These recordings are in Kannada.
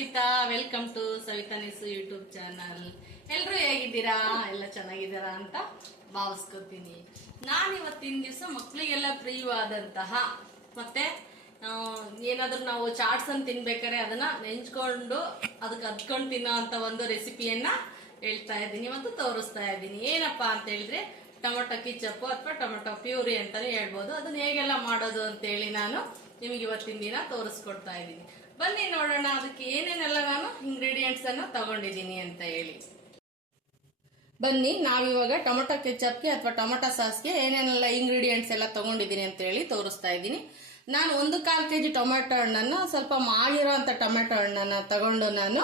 ಸವಿತಾ. ವೆಲ್ಕಮ್ ಟು ಸವಿತಾ ನಿಸು ಯೂಟ್ಯೂಬ್ ಚಾನಲ್. ಎಲ್ರು ಹೇಗಿದ್ದೀರಾ? ಎಲ್ಲ ಚೆನ್ನಾಗಿದ್ದೀರಾ ಅಂತ ಭಾವಿಸ್ಕೊತೀನಿ. ನಾನು ಇವತ್ತಿನ ದಿವಸ ಮಕ್ಕಳಿಗೆಲ್ಲ ಪ್ರಿಯವಾದಂತಹ ಮತ್ತೆ ಏನಾದ್ರೂ ನಾವು ಚಾಟ್ಸ್ ಅನ್ನು ತಿನ್ಬೇಕಾದ್ರೆ ಅದನ್ನ ನೆಂಚ್ಕೊಂಡು ಅದಕ್ಕೆ ಅದ್ಕೊಂಡು ತಿನ್ನೋ ಅಂತ ಒಂದು ರೆಸಿಪಿಯನ್ನ ಹೇಳ್ತಾ ಇದ್ದೀನಿ ಮತ್ತು ತೋರಿಸ್ತಾ ಇದ್ದೀನಿ. ಏನಪ್ಪಾ ಅಂತ ಹೇಳಿದ್ರೆ ಟೊಮೊಟೊ ಕಿಚಪ್ ಅಥವಾ ಟೊಮೊಟೊ ಪ್ಯೂರಿ ಅಂತಾನೆ ಹೇಳ್ಬೋದು. ಅದನ್ನ ಹೇಗೆಲ್ಲ ಮಾಡೋದು ಅಂತ ಹೇಳಿ ನಾನು ನಿಮಗೆ ಇವತ್ತಿನ ದಿನ ತೋರಿಸ್ಕೊಡ್ತಾ ಇದ್ದೀನಿ. ಬನ್ನಿ ನೋಡೋಣ ಅದಕ್ಕೆ ಏನೇನೆಲ್ಲ ನಾನು ಇಂಗ್ರೀಡಿಯೆಂಟ್ಸ್ ಅನ್ನು ತಗೊಂಡಿದ್ದೀನಿ ಅಂತ ಹೇಳಿ. ಬನ್ನಿ ನಾವಿವಾಗ ಟೊಮೊಟೊ ಕೆಚಪ್ಗೆ ಅಥವಾ ಟೊಮೊಟೊ ಸಾಸ್ಗೆ ಏನೇನೆಲ್ಲ ಇಂಗ್ರೀಡಿಯೆಂಟ್ಸ್ ಎಲ್ಲ ತಗೊಂಡಿದ್ದೀನಿ ಅಂತ ಹೇಳಿ ತೋರಿಸ್ತಾ ಇದ್ದೀನಿ. ನಾನು 1/4 kg ಟೊಮೆಟೊ ಹಣ್ಣನ್ನ ಸ್ವಲ್ಪ ಮಾಗಿರೋ ಅಂತ ಟೊಮೆಟೊ ಹಣ್ಣನ್ನ ತಗೊಂಡು ನಾನು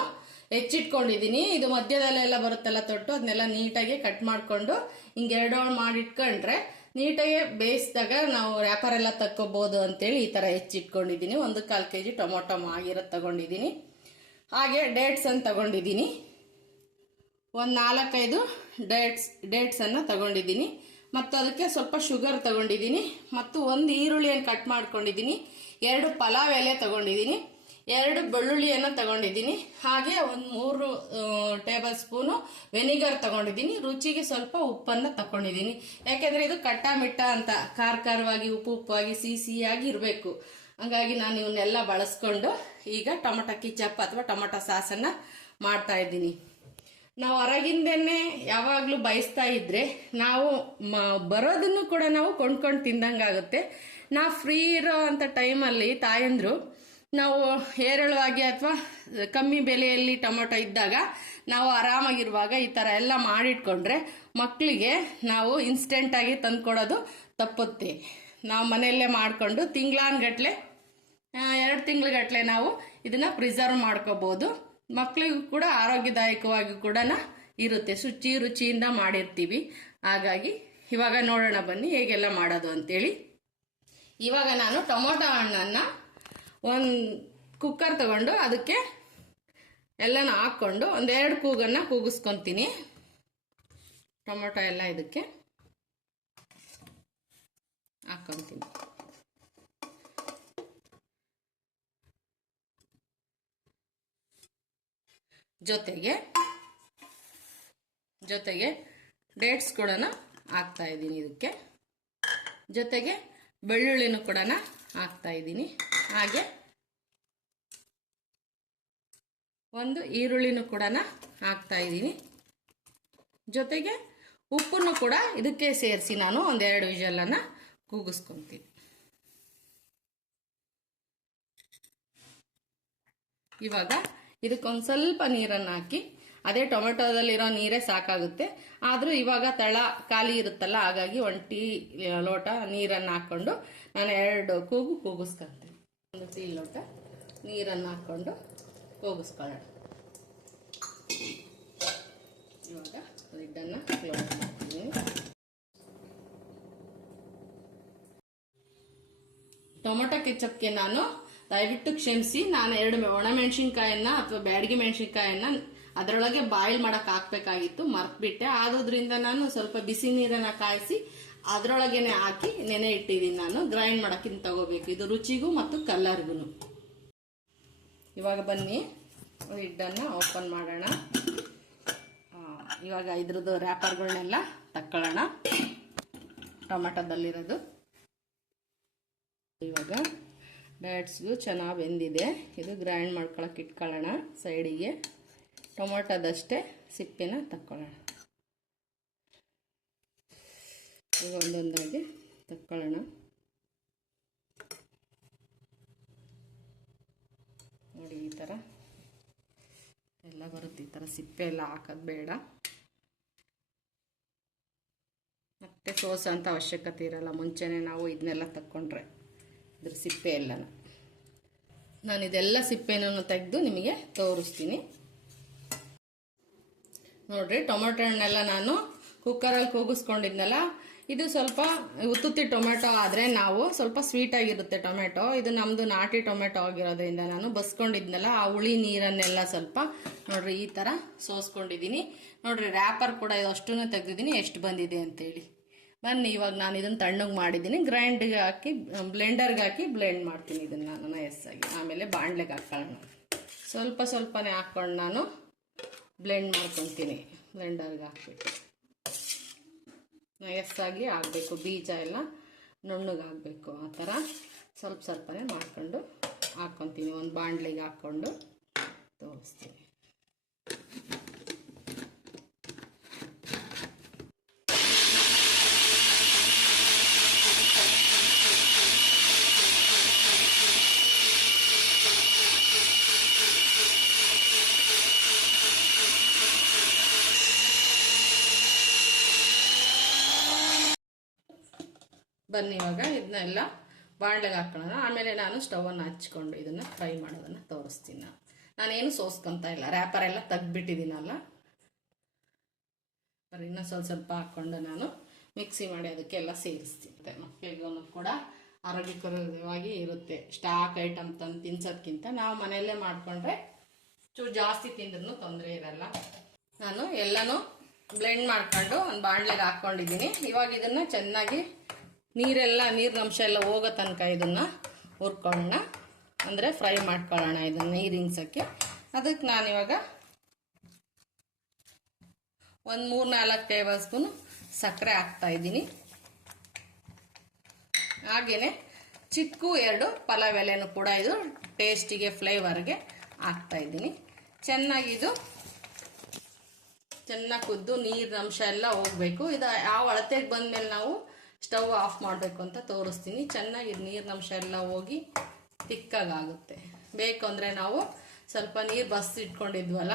ಹೆಚ್ಚಿಟ್ಕೊಂಡಿದ್ದೀನಿ. ಇದು ಮಧ್ಯದಲ್ಲೆಲ್ಲ ಬರುತ್ತಲ್ಲ ತೊಟ್ಟು ಅದನ್ನೆಲ್ಲ ನೀಟಾಗಿ ಕಟ್ ಮಾಡ್ಕೊಂಡು ಹಿಂಗೆ 2 ರೌಂಡ್ ಮಾಡಿಟ್ಕೊಂಡ್ರೆ ನೀಟಾಗಿ ಬೇಯಿಸಿದಾಗ ನಾವು ರ್ಯಾಪರ್ ಎಲ್ಲ ತಕ್ಕೋಬಹುದು ಅಂತೇಳಿ ಈ ತರ ಹೆಚ್ಚಿಟ್ಕೊಂಡಿದ್ದೀನಿ. 1/4 kg ಟೊಮೊಟೊ ಮಾಗಿರೋದು ತಗೊಂಡಿದ್ದೀನಿ. ಹಾಗೆ ಡೇಟ್ಸ್ ಅನ್ನು ತಗೊಂಡಿದ್ದೀನಿ. ಒಂದು 4-5 ಡೇಟ್ಸ್ ಅನ್ನ ತಗೊಂಡಿದ್ದೀನಿ. ಮತ್ತು ಅದಕ್ಕೆ ಸ್ವಲ್ಪ ಶುಗರ್ ತಗೊಂಡಿದ್ದೀನಿ. ಮತ್ತು 1 ಈರುಳ್ಳಿಯನ್ನು ಕಟ್ ಮಾಡ್ಕೊಂಡಿದ್ದೀನಿ. 2 ಪಲಾವ್ ಎಲೆ ತಗೊಂಡಿದ್ದೀನಿ. 2 ಬೆಳ್ಳುಳ್ಳಿಯನ್ನು ತಗೊಂಡಿದ್ದೀನಿ. ಹಾಗೆ 3 ಟೇಬಲ್ ಸ್ಪೂನು ವೆನಿಗರ್ ತಗೊಂಡಿದ್ದೀನಿ. ರುಚಿಗೆ ಸ್ವಲ್ಪ ಉಪ್ಪನ್ನು ತಗೊಂಡಿದ್ದೀನಿ. ಯಾಕೆಂದ್ರೆ ಇದು ಕಟ್ಟ ಮಿಟ್ಟ ಅಂತ ಖಾರವಾಗಿ ಉಪ್ಪುವಾಗಿ ಸಿಹಿಯಾಗಿ ಇರಬೇಕು. ಹಂಗಾಗಿ ನಾನು ಇವನ್ನೆಲ್ಲ ಬಳಸ್ಕೊಂಡು ಈಗ ಟೊಮೊಟೊ ಕಿಚಪ್ ಅಥವಾ ಟೊಮೊಟೊ ಸಾಸನ್ನ ಮಾಡ್ತಾ ಇದ್ದೀನಿ. ನಾವು ಹೊರಗಿಂದನೇ ಯಾವಾಗ್ಲೂ ಬಯಸ್ತಾ ಇದ್ರೆ ನಾವು ಬರೋದನ್ನು ಕೂಡ ನಾವು ಕೊಂಡ್ಕೊಂಡು ತಿಂದಂಗಾಗುತ್ತೆ. ನಾವು ಫ್ರೀ ಇರೋ ಅಂತ ಟೈಮಲ್ಲಿ ತಾಯಂದ್ರು ನಾವು ಹೇರಳವಾಗಿ ಅಥವಾ ಕಮ್ಮಿ ಬೆಲೆಯಲ್ಲಿ ಟೊಮೊಟೊ ಇದ್ದಾಗ ನಾವು ಆರಾಮಾಗಿರುವಾಗ ಈ ತರ ಎಲ್ಲ ಮಾಡಿಟ್ಕೊಂಡ್ರೆ ಮಕ್ಕಳಿಗೆ ನಾವು ಇನ್ಸ್ಟೆಂಟ್ ಆಗಿ ತಂದ್ಕೊಡೋದು ತಪ್ಪುತ್ತೆ. ನಾವು ಮನೆಯಲ್ಲೇ ಮಾಡ್ಕೊಂಡು ತಿಂಗಳಾನ್ಗಟ್ಲೆ 2 ತಿಂಗಳಗಟ್ಲೆ ನಾವು ಇದನ್ನ ಪ್ರಿಸರ್ವ್ ಮಾಡ್ಕೋಬಹುದು. ಮಕ್ಕಳಿಗೂ ಕೂಡ ಆರೋಗ್ಯದಾಯಕವಾಗಿ ಕೂಡ ಇರುತ್ತೆ. ರುಚಿಯಿಂದ ಮಾಡಿರ್ತೀವಿ. ಹಾಗಾಗಿ ಇವಾಗ ನೋಡೋಣ ಬನ್ನಿ ಹೇಗೆಲ್ಲ ಮಾಡೋದು ಅಂತೇಳಿ. ಇವಾಗ ನಾನು ಟೊಮೊಟೊ ಹಣ್ಣನ್ನ ಒಂದು ಕುಕ್ಕರ್ ತಗೊಂಡು ಅದಕ್ಕೆ ಎಲ್ಲನ ಹಾಕೊಂಡು 1-2 ಕೂಗನ್ನ ಕೂಗಿಸ್ಕೊಂತೀನಿ. ಟೊಮೊಟೊ ಎಲ್ಲ ಇದಕ್ಕೆ ಹಾಕೊಂತೀನಿ. ಜೊತೆಗೆ ಡೇಟ್ಸ್ ಕೂಡ ಹಾಕ್ತಾ ಇದ್ದೀನಿ. ಇದಕ್ಕೆ ಜೊತೆಗೆ ಬೆಳ್ಳುಳ್ಳಿನೂ ಕೂಡ ಹಾಕ್ತಾ ಇದ್ದೀನಿ. ಹಾಗೆ 1 ಈರುಳ್ಳಿನೂ ಕೂಡ ಹಾಕ್ತಾ ಇದ್ದೀನಿ. ಜೊತೆಗೆ ಉಪ್ಪನ್ನು ಕೂಡ ಇದಕ್ಕೆ ಸೇರಿಸಿ ನಾನು 1-2 ವಿಷಲನ್ನ ಕೂಗಿಸ್ಕೊಂತೀನಿ. ಇವಾಗ ಇದಕ್ಕೊಂದು ಸ್ವಲ್ಪ ನೀರನ್ನು ಹಾಕಿ, ಅದೇ ಟೊಮೆಟೊದಲ್ಲಿರೋ ನೀರೇ ಸಾಕಾಗುತ್ತೆ. ಆದ್ರೂ ಇವಾಗ ತಳ ಖಾಲಿ ಇರುತ್ತಲ್ಲ, ಹಾಗಾಗಿ 1 ಟೀ ಲೋಟ ನೀರನ್ನು ಹಾಕೊಂಡು ನಾನು 2 ಕೂಗು ಕೂಗಿಸ್ಕೊಂತೀನಿ. 1 ಟೀ ಲೋಟ ನೀರನ್ನು ಹಾಕೊಂಡು ಕೂಗಿಸ್ಕೊಳ್ಳೋಣ. ಇವಾಗ ಲಿಡ್ಡನ್ನು ಕ್ಲೋಸ್ ಮಾಡ್ತೀನಿ. ಟೊಮೊಟೊ ಕೆಚಪ್ಗೆ ನಾನು ದಯವಿಟ್ಟು ಕ್ಷಮಿಸಿ, ನಾನು 2 ಒಣಮೆಣಸಿನ್ಕಾಯನ್ನ ಅಥವಾ ಬ್ಯಾಡಗಿ ಮೆಣಸಿನ್ಕಾಯನ್ನ ಅದರೊಳಗೆ ಬಾಯ್ಲ್ ಮಾಡಕ್ ಹಾಕ್ಬೇಕಾಗಿತ್ತು, ಮರ್ತ್ಬಿಟ್ಟೆ. ಆದ್ರಿಂದ ನಾನು ಸ್ವಲ್ಪ ಬಿಸಿ ನೀರನ್ನ ಕಾಯಿಸಿ ಅದರೊಳಗೇನೆ ಹಾಕಿ ನೆನೆ ಇಟ್ಟಿದ್ದೀನಿ. ನಾನು ಗ್ರೈಂಡ್ ಮಾಡಕ್ಕಿಂತ ತಗೋಬೇಕು, ಇದು ರುಚಿಗೂ ಮತ್ತು ಕಲರ್ಗೂ. ಇವಾಗ ಬನ್ನಿ ಲಿಡ್ಡನ್ನ ಓಪನ್ ಮಾಡೋಣ. ಇವಾಗ ಇದ್ರದ್ದು ರ್ಯಾಪರ್ಗಳನ್ನೆಲ್ಲ ತಕ್ಕೊಳ್ಳೋಣ. ಟೊಮೆಟೊದಲ್ಲಿರೋದು ಇವಾಗ ಡೇಟ್ಸ್ಗೂ ಚೆನ್ನಾಗಿ ಬೆಂದಿದೆ. ಇದು ಗ್ರೈಂಡ್ ಮಾಡ್ಕೊಳಕ್ಕೆ ಇಟ್ಕೊಳ್ಳೋಣ ಸೈಡಿಗೆ. ಟೊಮೊಟೊದಷ್ಟೇ ಸಿಪ್ಪೆನ ತಕ್ಕೊಳ್ಳೋಣ. ಈಗ ಒಂದೊಂದಾಗಿ ತಕ್ಕೊಳ್ಳೋಣ. ನೋಡಿ ಈ ಥರ ಎಲ್ಲ ಬರುತ್ತೆ. ಈ ಥರ ಸಿಪ್ಪೆ ಎಲ್ಲ ಹಾಕೋದು ಬೇಡ. ಮತ್ತೆ ಸೋಸೋ ಅಂತ ಅವಶ್ಯಕತೆ ಇರಲ್ಲ. ಮುಂಚೆನೇ ನಾವು ಇದನ್ನೆಲ್ಲ ತಕ್ಕೊಂಡ್ರೆ ಇದ್ರ ಸಿಪ್ಪೆ ಎಲ್ಲನ ನಾನು ಇದೆಲ್ಲ ಸಿಪ್ಪೆನೂ ತೆಗೆದು ನಿಮಗೆ ತೋರಿಸ್ತೀನಿ. ನೋಡ್ರಿ, ಟೊಮೆಟೊ ಹಣ್ಣೆಲ್ಲ ನಾನು ಕುಕ್ಕರಲ್ಲಿ ಕೂಗಿಸ್ಕೊಂಡಿದ್ನಲ್ಲ, ಇದು ಸ್ವಲ್ಪ ಉತ್ತುತ್ತಿ ಟೊಮೆಟೊ ಆದ್ರೆ ನಾವು ಸ್ವಲ್ಪ ಸ್ವೀಟ್ ಆಗಿರುತ್ತೆ ಟೊಮೆಟೊ. ಇದು ನಮ್ದು ನಾಟಿ ಟೊಮೆಟೊ ಆಗಿರೋದ್ರಿಂದ ನಾನು ಬಸ್ಕೊಂಡಿದ್ನಲ್ಲ, ಆ ಹುಳಿ ನೀರನ್ನೆಲ್ಲ ಸ್ವಲ್ಪ ನೋಡ್ರಿ ಈ ತರ ಸೋಸ್ಕೊಂಡಿದ್ದೀನಿ. ನೋಡ್ರಿ ರ್ಯಾಪರ್ ಕೂಡ ಅಷ್ಟನ್ನು ತೆಗೆದಿದ್ದೀನಿ ಎಷ್ಟು ಬಂದಿದೆ ಅಂತೇಳಿ. ಬನ್ನಿ ಇವಾಗ ನಾನು ಇದನ್ನ ತಣ್ಣಗೆ ಮಾಡಿದ್ದೀನಿ. ಗ್ರೈಂಡ್ಗೆ ಹಾಕಿ ಬ್ಲೆಂಡರ್ಗೆ ಹಾಕಿ ಬ್ಲೆಂಡ್ ಮಾಡ್ತೀನಿ ಇದನ್ನ ನಾನು ನೈಸಾಗಿ. ಆಮೇಲೆ ಬಾಣಲೆಗೆ ಹಾಕೋಣ. ಸ್ವಲ್ಪ ಸ್ವಲ್ಪನೇ ಹಾಕ್ಕೊಂಡು ನಾನು ಬ್ಲೆಂಡ್ ಮಾಡ್ಕೊತೀನಿ. ಬ್ಲೆಂಡರ್ಗೆ ಹಾಕ್ಬಿಟ್ಟು ನಯಸ್ಸಾಗಿ ಆಗಬೇಕು, ಬೀಜ ಎಲ್ಲ ನುಣ್ಣಗಾಗಬೇಕು. ಆ ಥರ ಸ್ವಲ್ಪ ಸ್ವಲ್ಪನೇ ಮಾಡ್ಕೊಂಡು ಹಾಕ್ಕೊತೀನಿ. ಒಂದು ಬಾಣಲಿಗೆ ಹಾಕ್ಕೊಂಡು ತೋರಿಸ್ತೀನಿ. ಬನ್ನಿ ಇವಾಗ ಇದನ್ನೆಲ್ಲ ಬಾಣಲೆಗೆ ಹಾಕೊಳ್ಳೋಣ. ಆಮೇಲೆ ನಾನು ಸ್ಟವನ್ನು ಹಚ್ಕೊಂಡು ಇದನ್ನು ಫ್ರೈ ಮಾಡೋದನ್ನು ತೋರಿಸ್ತೀನಿ. ನಾನೇನು ಸೋಸ್ಕೊತಾ ಇಲ್ಲ, ರ್ಯಾಪರ್ ಎಲ್ಲ ತೆಗ್ದುಬಿಟ್ಟಿದ್ದೀನಲ್ಲ. ಬರೀ ಇನ್ನೂ ಸ್ವಲ್ಪ ಹಾಕ್ಕೊಂಡು ನಾನು ಮಿಕ್ಸಿ ಮಾಡಿ ಅದಕ್ಕೆಲ್ಲ ಸೇರಿಸ್ತೀನಿ. ಮಕ್ಕಳಿಗೂ ಕೂಡ ಆರೋಗ್ಯಕರವಾಗಿ ಇರುತ್ತೆ. ಸ್ಟಾಕ್ ಐಟಮ್ ತಂದು ತಿನ್ಸೋದ್ಕಿಂತ ನಾವು ಮನೆಯಲ್ಲೇ ಮಾಡಿಕೊಂಡ್ರೆ ಚೂರು ಜಾಸ್ತಿ ತಿಂದ್ರೂ ತೊಂದರೆ ಇರಲ್ಲ. ನಾನು ಎಲ್ಲನೂ ಬ್ಲೆಂಡ್ ಮಾಡ್ಕೊಂಡು ಒಂದು ಬಾಣಲೆಗೆ ಹಾಕ್ಕೊಂಡಿದ್ದೀನಿ. ಇವಾಗ ಇದನ್ನು ಚೆನ್ನಾಗಿ ನೀರಿನಂಶ ಎಲ್ಲ ಹೋಗೋ ತನಕ ಇದನ್ನು ಹುರ್ಕೊಳ್ಳೋಣ, ಅಂದರೆ ಫ್ರೈ ಮಾಡ್ಕೊಳ್ಳೋಣ. ಇದನ್ನು ನೀರಿಂಗ್ಸೋಕ್ಕೆ ಅದಕ್ಕೆ ನಾನಿವಾಗ ಒಂದು 3-4 ಟೇಬಲ್ ಸ್ಪೂನು ಸಕ್ಕರೆ ಹಾಕ್ತಾಯಿದ್ದೀನಿ. ಹಾಗೆಯೇ ಚಿಕ್ಕು 2 ಪಲಾವ್ ಎಲೆನೂ ಕೂಡ ಇದು ಟೇಸ್ಟಿಗೆ ಫ್ಲೇವರ್ಗೆ ಹಾಕ್ತಾಯಿದ್ದೀನಿ. ಚೆನ್ನಾಗಿ ಕುದ್ದು ನೀರಿನಂಶ ಎಲ್ಲ ಹೋಗಬೇಕು. ಇದು ಯಾವ ಅಳತೆಗೆ ಬಂದಮೇಲೆ ನಾವು ಸ್ಟವ್ ಆಫ್ ಮಾಡಬೇಕು ಅಂತ ತೋರಿಸ್ತೀನಿ. ಚೆನ್ನಾಗಿ ನೀರಿನಂಶ ಎಲ್ಲ ಹೋಗಿ ತಿಕ್ಕಾಗುತ್ತೆ. ಬೇಕು ಅಂದರೆ ನಾವು ಸ್ವಲ್ಪ ನೀರು ಬಸಿಟ್ಕೊಂಡಿದ್ವಲ್ಲ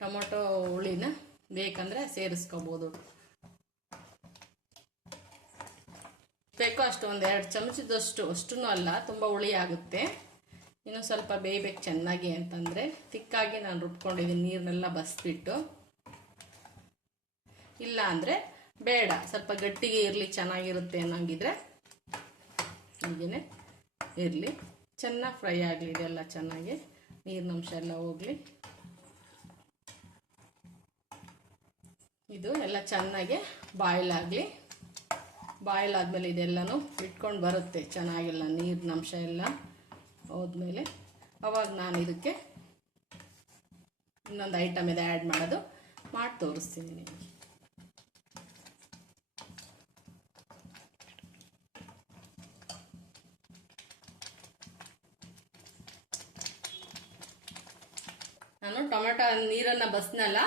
ಟೊಮೊಟೊ ಹುಳಿನ ಬೇಕಂದರೆ ಸೇರಿಸ್ಕೋಬೋದು. ಬೇಕು ಅಷ್ಟು ಒಂದು 2 ಚಮಚದಷ್ಟು, ಅಷ್ಟೂ ಅಲ್ಲ, ತುಂಬ ಹುಳಿ ಆಗುತ್ತೆ. ಇನ್ನೂ ಸ್ವಲ್ಪ ಬೇಯಬೇಕು ಚೆನ್ನಾಗಿ ಅಂತಂದರೆ ತಿಕ್ಕಾಗಿ ನಾನು ರುಬ್ಕೊಂಡಿದ್ದೀನಿ ನೀರನ್ನೆಲ್ಲ ಬಸ್ಬಿಟ್ಟು. ಇಲ್ಲ ಅಂದರೆ ಬೇಡ, ಸ್ವಲ್ಪ ಗಟ್ಟಿಗೆ ಇರಲಿ ಚೆನ್ನಾಗಿರುತ್ತೆ ಅನ್ನೋಂಗಿದ್ರೆ ಹೀಗೇ ಇರಲಿ. ಚೆನ್ನಾಗಿ ಫ್ರೈ ಆಗಲಿ, ಇದೆಲ್ಲ ಚೆನ್ನಾಗಿ ನೀರಿನಂಶ ಎಲ್ಲ ಹೋಗಲಿ. ಇದು ಎಲ್ಲ ಚೆನ್ನಾಗಿ ಬಾಯ್ಲ್ ಆಗಲಿ. ಬಾಯ್ಲ್ ಆದಮೇಲೆ ಇದೆಲ್ಲನೂ ಇಟ್ಕೊಂಡು ಬರುತ್ತೆ ಚೆನ್ನಾಗಿಲ್ಲ, ನೀರಿನಂಶ ಎಲ್ಲ ಹೋದ್ಮೇಲೆ ಅವಾಗ ನಾನು ಇದಕ್ಕೆ ಇನ್ನೊಂದು ಐಟಮ್ ಇದೆ ಆ್ಯಡ್ ಮಾಡೋದು, ಮಾಡಿ ತೋರಿಸ್ತೀನಿ ನಿಮಗೆ. ನಾನು ಟೊಮೆಟೊ ನೀರನ್ನು ಬಸ್ನಲ್ಲ,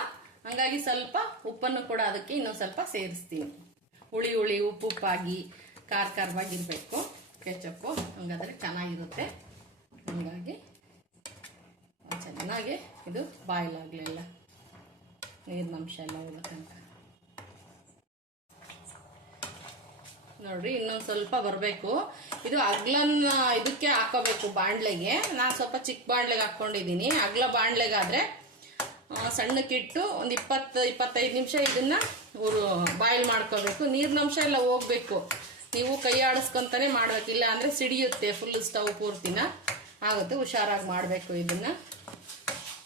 ಹಾಗಾಗಿ ಸ್ವಲ್ಪ ಉಪ್ಪನ್ನು ಕೂಡ ಅದಕ್ಕೆ ಇನ್ನೊಂದು ಸ್ವಲ್ಪ ಸೇರಿಸ್ತೀನಿ. ಹುಳಿ ಉಪ್ಪುಪ್ಪಾಗಿ ಖಾರವಾಗಿರಬೇಕು ಕೆಚಪ್ಪು, ಹಂಗಾದರೆ ಚೆನ್ನಾಗಿರುತ್ತೆ. ಹಾಗಾಗಿ ಚೆನ್ನಾಗಿ ಇದು ಬಾಯ್ಲ್ ಆಗಲಿಲ್ಲ, ನೀರಿನಂಶ ಎಲ್ಲ ಹೋಗೋ ತನಕ ನೋಡ್ರಿ. ಇನ್ನೊಂದು ಸ್ವಲ್ಪ ಬರಬೇಕು. ಇದು ಅಗ್ಲನ್ನ ಇದಕ್ಕೆ ಹಾಕೋಬೇಕು ಬಾಣಲೆಗೆ. ನಾನು ಸ್ವಲ್ಪ ಚಿಕ್ಕ ಬಾಣಲೆಗೆ ಹಾಕ್ಕೊಂಡಿದ್ದೀನಿ. ಅಗ್ಲ ಬಾಣಲೆಗಾದರೆ ಸಣ್ಣಕ್ಕಿಟ್ಟು ಒಂದು 20-25 ನಿಮಿಷ ಇದನ್ನು ಬಾಯ್ಲ್ ಮಾಡ್ಕೋಬೇಕು. ನೀರಿನಂಶ ಎಲ್ಲ ಹೋಗಬೇಕು. ನೀವು ಕೈ ಆಡಿಸ್ಕೊಂತಾನೆ ಮಾಡಬೇಕು, ಇಲ್ಲ ಅಂದರೆ ಸಿಡಿಯುತ್ತೆ ಫುಲ್ ಸ್ಟವ್ ಪೂರ್ತಿನ ಆಗುತ್ತೆ. ಹುಷಾರಾಗಿ ಮಾಡಬೇಕು ಇದನ್ನು.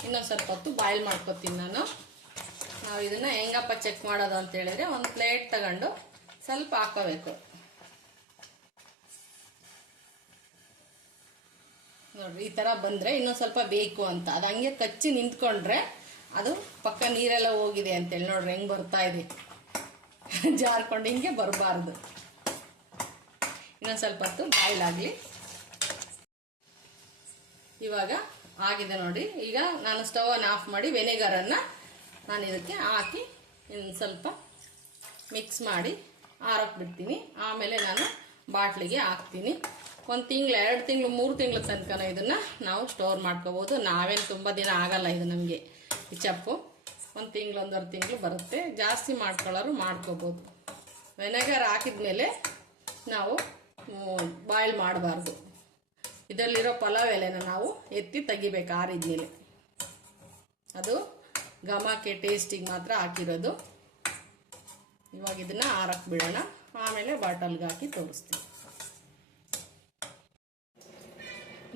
ಇನ್ನೊಂದು ಸ್ವಲ್ಪ ಹೊತ್ತು ಬಾಯ್ಲ್ ಮಾಡ್ಕೊತೀನಿ ನಾನು. ನಾವು ಇದನ್ನು ಹೆಂಗಪ್ಪ ಚೆಕ್ ಮಾಡೋದು ಅಂತ ಹೇಳಿದ್ರೆ, ಒಂದು ಪ್ಲೇಟ್ ತಗೊಂಡು ಸ್ವಲ್ಪ ಹಾಕೋಬೇಕು ನೋಡ್ರಿ. ಈ ಥರ ಬಂದರೆ ಇನ್ನೊಂದು ಸ್ವಲ್ಪ ಬೇಕು ಅಂತ, ಅದು ಹಂಗೆ ಕಚ್ಚಿ ನಿಂತ್ಕೊಂಡ್ರೆ ಅದು ಪಕ್ಕ ನೀರೆಲ್ಲ ಹೋಗಿದೆ ಅಂತೇಳಿ ನೋಡ್ರಿ ಹೆಂಗೆ ಬರ್ತಾ ಇದೆ, ಜಾರ್ಕೊಂಡು ಹಿಂಗೆ ಬರಬಾರ್ದು. ಇನ್ನೊಂದು ಸ್ವಲ್ಪ ಹೊತ್ತು ಬಾಯ್ಲ್ ಆಗಲಿ. ಇವಾಗ ಆಗಿದೆ ನೋಡಿ. ಈಗ ನಾನು ಸ್ಟವನ್ನು ಆಫ್ ಮಾಡಿ ವಿನೆಗರನ್ನು ನಾನು ಇದಕ್ಕೆ ಹಾಕಿ ಇನ್ನು ಸ್ವಲ್ಪ ಮಿಕ್ಸ್ ಮಾಡಿ ಆರೋಕ್ಕೆ ಬಿಡ್ತೀನಿ. ಆಮೇಲೆ ನಾನು ಬಾಟ್ಲಿಗೆ ಹಾಕ್ತೀನಿ. 1 ತಿಂಗಳು 2 ತಿಂಗಳು 3 ತಿಂಗಳ ತನಕ ಇದನ್ನು ನಾವು ಸ್ಟೋರ್ ಮಾಡ್ಕೋಬೋದು. ನಾವೇನು ತುಂಬ ದಿನ ಆಗಲ್ಲ ಇದು ನಮಗೆ. ಈ ಚಪ್ಪು 1 ತಿಂಗಳು 1.5 ತಿಂಗಳು ಬರುತ್ತೆ. ಜಾಸ್ತಿ ಮಾಡ್ಕೊಳ್ಳೋರು ಮಾಡ್ಕೋಬೋದು. ವಿನೆಗರ್ ಹಾಕಿದ್ಮೇಲೆ ನಾವು ಬಾಯ್ಲ್ ಮಾಡಬಾರ್ದು. ಇದರಲ್ಲಿರೋ ಪಲಾವ್ ಎಲೆನ ನಾವು ಎತ್ತಿ ತೆಗಿಬೇಕು ಆರಿದ್ಮೇಲೆ. ಅದು ಘಮಕ್ಕೆ ಟೇಸ್ಟಿಗೆ ಮಾತ್ರ ಹಾಕಿರೋದು. ಇವಾಗ ಇದನ್ನು ಆರಕ್ಕೆ ಬಿಡೋಣ, ಆಮೇಲೆ ಬಾಟಲ್ಗೆ ಹಾಕಿ ತೋರಿಸ್ತೀನಿ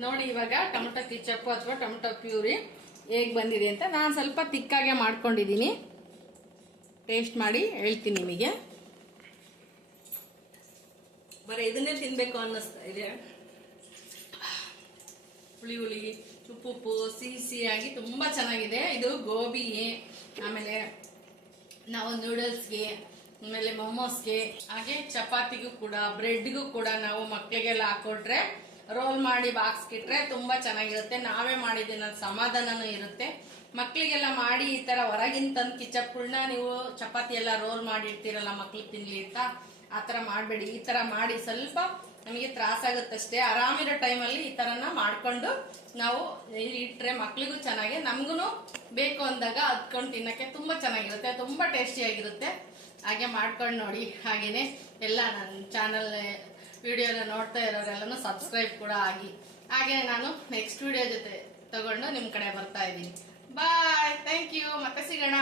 ನೋಡಿ. ಇವಾಗ ಟೊಮೆಟೊ ಕಿಚಪ್ಪು ಅಥವಾ ಟೊಮೆಟೊ ಪ್ಯೂರಿ ಹೇಗೆ ಬಂದಿದೆ ಅಂತ ನಾನು ಸ್ವಲ್ಪ ತಿಕ್ಕಾಗೆ ಮಾಡ್ಕೊಂಡಿದ್ದೀನಿ. ಟೇಸ್ಟ್ ಮಾಡಿ ಹೇಳ್ತೀನಿ ನಿಮಗೆ. ಬರೀ ಇದನ್ನೇ ತಿನ್ನಬೇಕು ಅನ್ನಿಸ್ತಾ ಇದೆ. ಹುಳಿ ಉಪ್ಪು ಸಿಹಿಯಾಗಿ ತುಂಬಾ ಚೆನ್ನಾಗಿದೆ. ಇದು ಗೋಬಿ, ಆಮೇಲೆ ನಾವು ನೂಡಲ್ಸ್ಗೆ, ಆಮೇಲೆ ಮೊಮೋಸ್ಗೆ, ಹಾಗೆ ಚಪಾತಿಗೂ ಕೂಡ ಬ್ರೆಡ್ಗೂ ಕೂಡ ನಾವು ಮಕ್ಕಳಿಗೆಲ್ಲ ಹಾಕೊಟ್ರೆ ರೋಲ್ ಮಾಡಿ ಬಾಕ್ಸ್ ಇಟ್ರೆ ತುಂಬಾ ಚೆನ್ನಾಗಿರುತ್ತೆ. ನಾವೇ ಮಾಡಿದ್ದೀನಿ ಅನ್ನೋ ಸಮಾಧಾನನೂ ಇರುತ್ತೆ. ಮಕ್ಕಳಿಗೆಲ್ಲ ಮಾಡಿ ಈ ತರ ಹೊರಗಿನ ತಂದು ಕಿಚಪ್ಗಳನ್ನ ನೀವು ಚಪಾತಿ ಎಲ್ಲ ರೋಲ್ ಮಾಡಿ ಇಡ್ತೀರಲ್ಲ ಮಕ್ಳಿಗೆ ತಿನ್ಲಿ ಅಂತ, ಆತರ ಮಾಡಬೇಡಿ. ಈ ತರ ಮಾಡಿ ಸ್ವಲ್ಪ ನಮಗೆ ತ್ರಾಸಾಗುತ್ತಷ್ಟೇ. ಆರಾಮಿರೋ ಟೈಮಲ್ಲಿ ಈ ತರನ ಮಾಡ್ಕೊಂಡು ನಾವು ಇಟ್ರೆ ಮಕ್ಳಿಗೂ ಚೆನ್ನಾಗಿ, ನಮ್ಗೂ ಬೇಕು ಅಂದಾಗ ಹತ್ಕೊಂಡು ತಿನ್ನಕ್ಕೆ ತುಂಬಾ ಚೆನ್ನಾಗಿರುತ್ತೆ, ತುಂಬಾ ಟೇಸ್ಟಿಯಾಗಿರುತ್ತೆ. ಹಾಗೆ ಮಾಡ್ಕೊಂಡು ನೋಡಿ. ಹಾಗೇನೆ ಎಲ್ಲ ನನ್ನ ಚಾನಲ್ ವಿಡಿಯೋನ ನೋಡ್ತಾ ಇರೋರೆಲ್ಲನೂ ಸಬ್ಸ್ಕ್ರೈಬ್ ಕೂಡ ಆಗಿ. ಹಾಗೆ ನಾನು ನೆಕ್ಸ್ಟ್ ವಿಡಿಯೋ ಜೊತೆ ತಗೊಂಡು ನಿಮ್ ಕಡೆ ಬರ್ತಾ ಇದ್ದೀನಿ. ಬಾಯ್, ಥ್ಯಾಂಕ್ ಯು, ಮತ್ತೆ ಸಿಗೋಣ.